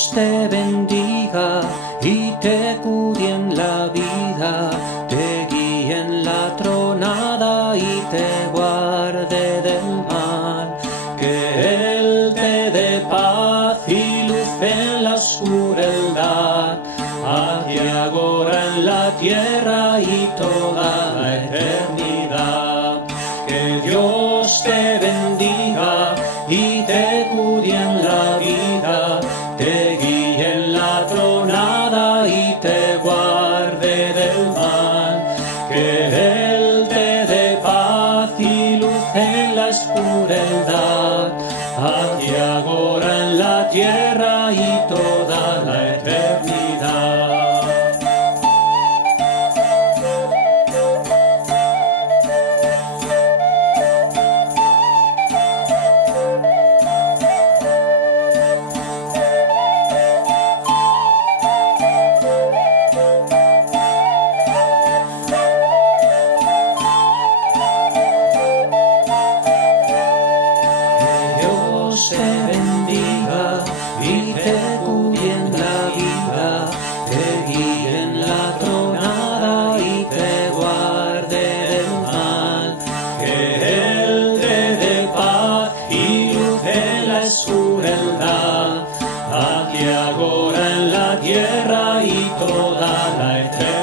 Dios te bendiga y te cuide en la vida, te guíe en la tronada y te guarde del mal. Que Él te dé paz y luz en la oscuridad, aquí ahora en la tierra y toda la eternidad. Que Dios te bendiga y te cuide en la vida, te guíe en la tronada y te guarde del mal. Que Él te dé paz y luz en la oscuridad, aquí ahora en la tierra y toda la eternidad. Dios te bendiga y te cuide en la vida, te guíe en la tronada y te guarde del mal. Que Él te dé paz y luz en la oscuridad, aquí ahora en la tierra y toda la eternidad.